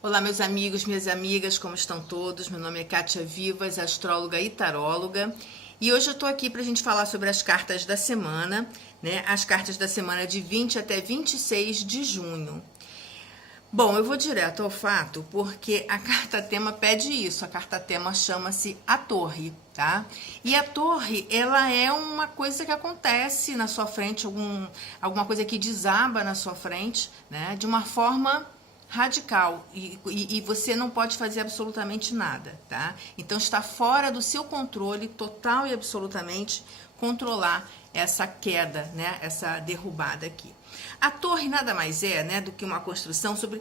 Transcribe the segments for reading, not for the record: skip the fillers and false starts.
Olá, meus amigos, minhas amigas, como estão todos? Meu nome é Kátia Vivas, astróloga e taróloga, e hoje eu tô aqui pra gente falar sobre as cartas da semana, né? As cartas da semana de 20 até 26 de junho. Bom, eu vou direto ao fato, porque a carta tema pede isso. A carta tema chama-se a Torre, tá? E a Torre, ela é uma coisa que acontece na sua frente, alguma coisa que desaba na sua frente, né? De uma forma radical e você não pode fazer absolutamente nada, tá? Então está fora do seu controle total e absolutamente controlar essa queda, né? Essa derrubada aqui. A torre nada mais é, né, do que uma construção sobre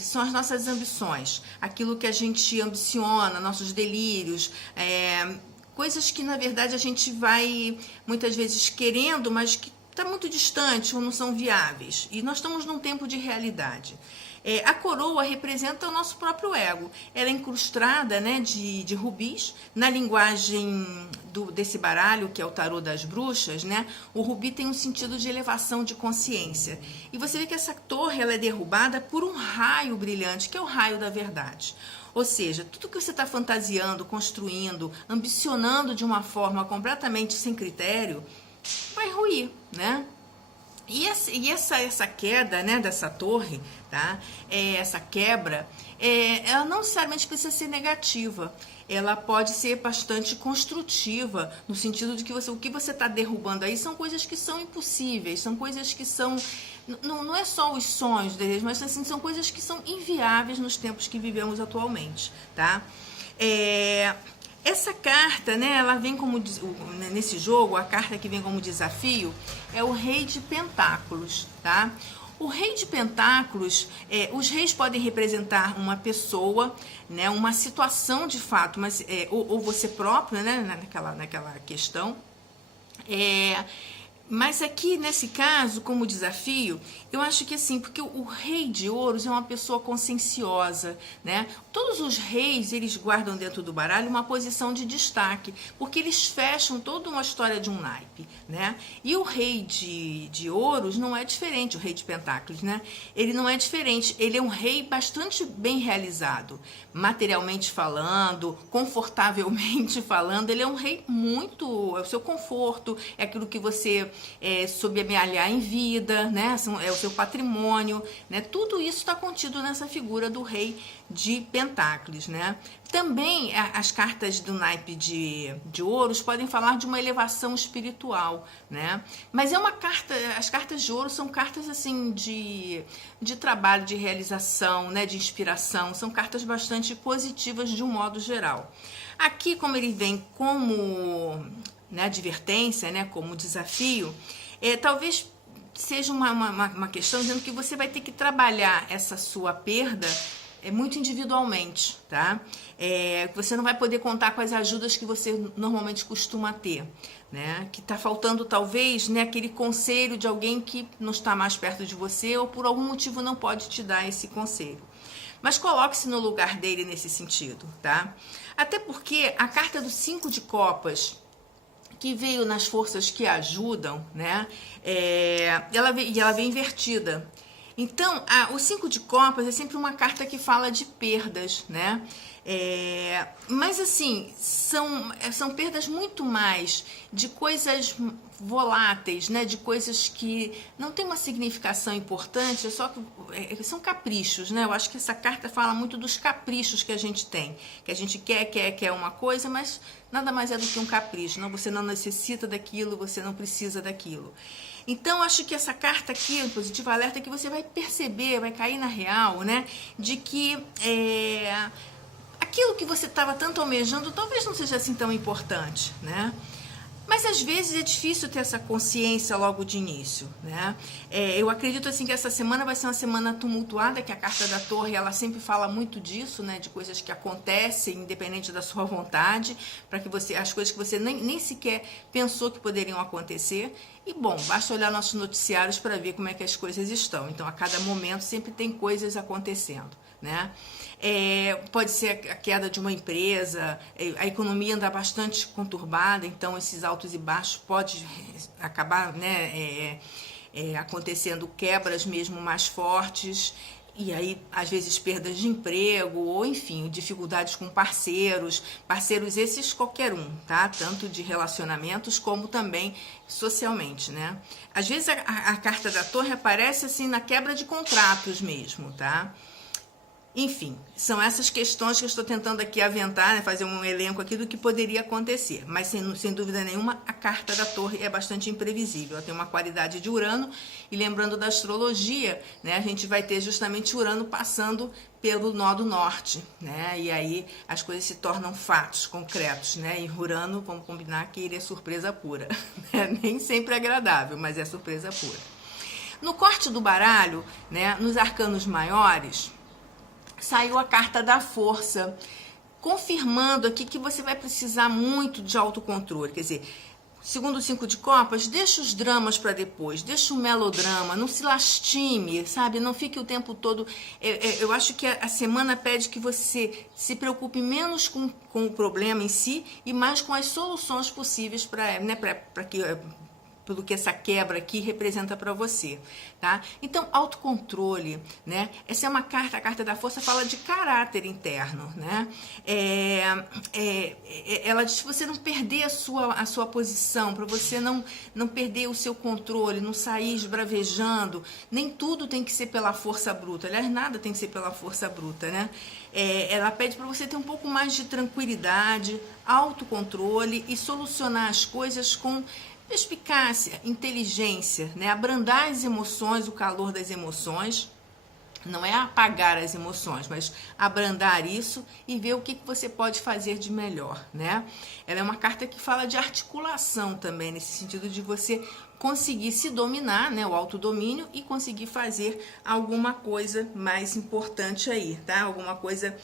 são as nossas ambições, aquilo que a gente ambiciona, nossos delírios, coisas que na verdade a gente vai muitas vezes querendo, mas que está muito distante ou não são viáveis. E nós estamos num tempo de realidade. A coroa representa o nosso próprio ego. Ela é incrustada, né, de rubis. Na linguagem desse baralho, que é o tarô das bruxas, né, o rubi tem um sentido de elevação de consciência. E você vê que essa torre ela é derrubada por um raio brilhante, que é o raio da verdade. Ou seja, tudo que você está fantasiando, construindo, ambicionando de uma forma completamente sem critério, vai ruir, né? E essa queda, né, dessa torre, tá? Essa quebra, ela não necessariamente precisa ser negativa. Ela pode ser bastante construtiva, no sentido de que o que você está derrubando aí são coisas que são impossíveis, são coisas que são... Não é só os sonhos deles, mas assim, são coisas que são inviáveis nos tempos que vivemos atualmente, tá? Essa carta, né, ela vem como, nesse jogo, a carta que vem como desafio é o Rei de Pentáculos, tá? O Rei de Pentáculos, os reis podem representar uma pessoa, né, uma situação de fato, mas, ou você próprio, né, naquela questão. Mas aqui, nesse caso, como desafio, eu acho que assim, porque o rei de ouros é uma pessoa conscienciosa, né? Todos os reis, eles guardam dentro do baralho uma posição de destaque, porque eles fecham toda uma história de um naipe, né? E o rei de ouros não é diferente, o rei de pentáculos, né? Ele não é diferente, ele é um rei bastante bem realizado, materialmente falando, confortavelmente falando, ele é um rei muito, é o seu conforto, é aquilo que você soube amealhar em vida, né? É o seu patrimônio, né? Tudo isso está contido nessa figura do rei de pentáculos, né? Também as cartas do naipe de ouros podem falar de uma elevação espiritual, né? Mas é uma carta, as cartas de ouro são cartas assim de trabalho, de realização, né? De inspiração, são cartas bastante positivas de um modo geral. Aqui, como ele vem como, né, advertência, né, como desafio, talvez seja uma questão dizendo que você vai ter que trabalhar essa sua perda muito individualmente, tá? Você não vai poder contar com as ajudas que você normalmente costuma ter, né? Que tá faltando talvez, né, aquele conselho de alguém que não está mais perto de você ou por algum motivo não pode te dar esse conselho. Mas coloque-se no lugar dele nesse sentido, tá? Até porque a carta do 5 de copas, que veio nas forças que ajudam, né? Ela vem invertida. Então, o 5 de copas é sempre uma carta que fala de perdas, né? Mas assim, são perdas muito mais de coisas voláteis, né? De coisas que não tem uma significação importante, só que são caprichos, né? Eu acho que essa carta fala muito dos caprichos que a gente tem, que a gente quer uma coisa, mas nada mais é do que um capricho. Não, você não necessita daquilo, você não precisa daquilo. Então, acho que essa carta aqui, o positivo alerta, é que você vai perceber, vai cair na real, né? De que aquilo que você estava tanto almejando talvez não seja assim tão importante, né? Mas às vezes é difícil ter essa consciência logo de início, né? Eu acredito assim que essa semana vai ser uma semana tumultuada, que a carta da torre ela sempre fala muito disso, né? De coisas que acontecem independente da sua vontade, para que as coisas que você nem sequer pensou que poderiam acontecer. E bom, basta olhar nossos noticiários para ver como é que as coisas estão. Então, a cada momento sempre tem coisas acontecendo, né? Pode ser a queda de uma empresa, a economia anda bastante conturbada, então esses altos e baixos pode acabar, né, acontecendo quebras mesmo mais fortes. E aí, às vezes, perdas de emprego, ou enfim, dificuldades com parceiros esses qualquer um, tá? Tanto de relacionamentos como também socialmente, né? Às vezes a carta da Torre aparece assim na quebra de contratos mesmo, tá? Enfim, são essas questões que eu estou tentando aqui aventar, né, fazer um elenco aqui do que poderia acontecer. Mas, sem dúvida nenhuma, a carta da Torre é bastante imprevisível. Ela tem uma qualidade de Urano. E lembrando da astrologia, né, a gente vai ter justamente Urano passando pelo nó do norte, né? E aí as coisas se tornam fatos concretos, né? E Urano, vamos combinar que ele é surpresa pura. Né? Nem sempre é agradável, mas é surpresa pura. No corte do baralho, né, nos arcanos maiores, saiu a carta da força, confirmando aqui que você vai precisar muito de autocontrole. Quer dizer, segundo o 5 de copas, deixa os dramas para depois, deixa o melodrama, não se lastime, sabe? Não fique o tempo todo... Eu acho que a semana pede que você se preocupe menos com o problema em si e mais com as soluções possíveis para que... pelo que essa quebra aqui representa para você, tá? Então, autocontrole, né? Essa é uma carta, a carta da força fala de caráter interno, né? Ela diz para você não perder a sua posição, para você não perder o seu controle, não sair esbravejando. Nem tudo tem que ser pela força bruta, aliás, nada tem que ser pela força bruta, né? Ela pede para você ter um pouco mais de tranquilidade, autocontrole e solucionar as coisas com perspicácia, inteligência, né? Abrandar as emoções, o calor das emoções. Não é apagar as emoções, mas abrandar isso e ver o que você pode fazer de melhor, né? Ela é uma carta que fala de articulação também, nesse sentido de você conseguir se dominar, né? O autodomínio e conseguir fazer alguma coisa mais importante aí, tá? Alguma coisa...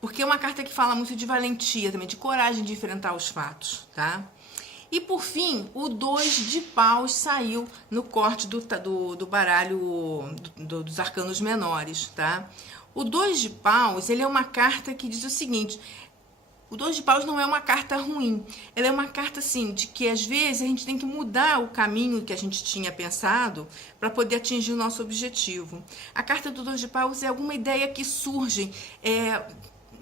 Porque é uma carta que fala muito de valentia também, de coragem de enfrentar os fatos, tá? E por fim, o 2 de paus saiu no corte do baralho dos arcanos menores, tá? O 2 de paus, ele é uma carta que diz o seguinte: o 2 de paus não é uma carta ruim, ela é uma carta assim, de que às vezes a gente tem que mudar o caminho que a gente tinha pensado para poder atingir o nosso objetivo. A carta do 2 de paus é alguma ideia que surge,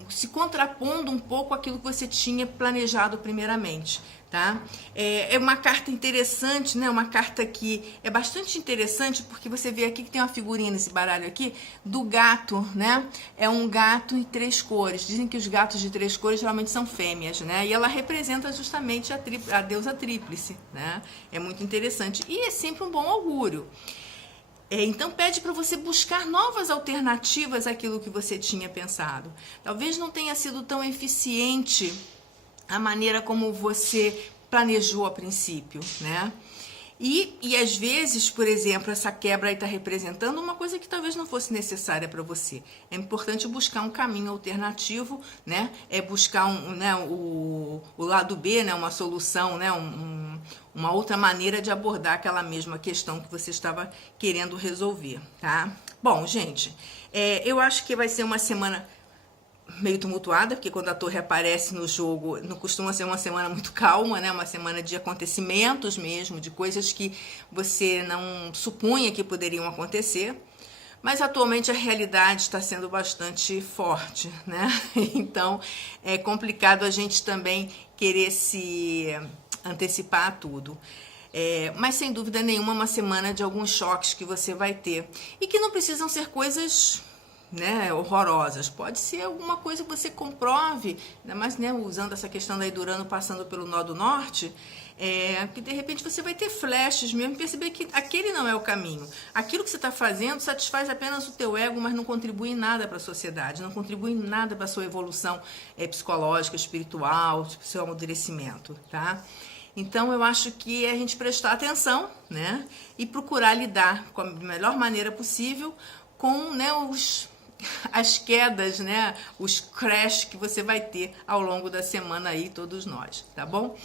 se contrapondo um pouco àquilo que você tinha planejado primeiramente, tá? É uma carta interessante, né? Uma carta que é bastante interessante porque você vê aqui que tem uma figurinha nesse baralho aqui do gato, né? É um gato em 3 cores. Dizem que os gatos de 3 cores geralmente são fêmeas, né? E ela representa justamente a deusa tríplice, né? É muito interessante e é sempre um bom augúrio. Então pede para você buscar novas alternativas àquilo que você tinha pensado. Talvez não tenha sido tão eficiente a maneira como você planejou a princípio, né? E às vezes, por exemplo, essa quebra aí está representando uma coisa que talvez não fosse necessária para você. É importante buscar um caminho alternativo, né? É buscar o lado B, né? Uma solução, né? Uma outra maneira de abordar aquela mesma questão que você estava querendo resolver, tá? Bom, gente, eu acho que vai ser uma semana meio tumultuada, porque quando a Torre aparece no jogo, não costuma ser uma semana muito calma, né? Uma semana de acontecimentos mesmo, de coisas que você não supunha que poderiam acontecer. Mas atualmente a realidade está sendo bastante forte, né? Então é complicado a gente também querer se antecipar a tudo. Mas sem dúvida nenhuma uma semana de alguns choques que você vai ter. E que não precisam ser coisas, né, horrorosas. Pode ser alguma coisa que você comprove, ainda mais, né, usando essa questão daí do Urano passando pelo nó do norte, que de repente você vai ter flashes mesmo, perceber que aquele não é o caminho. Aquilo que você está fazendo satisfaz apenas o teu ego, mas não contribui em nada para a sociedade, não contribui em nada para a sua evolução psicológica, espiritual, seu amadurecimento, tá? Então, eu acho que é a gente prestar atenção, né, e procurar lidar com a melhor maneira possível com, né, as quedas, né, os crash que você vai ter ao longo da semana aí, todos nós, tá bom?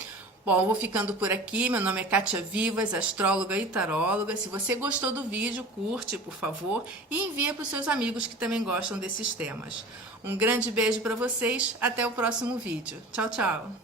Bom, eu vou ficando por aqui. Meu nome é Kátia Vivas, astróloga e taróloga. Se você gostou do vídeo, curte, por favor, e envia para os seus amigos que também gostam desses temas. Um grande beijo para vocês, até o próximo vídeo. Tchau, tchau!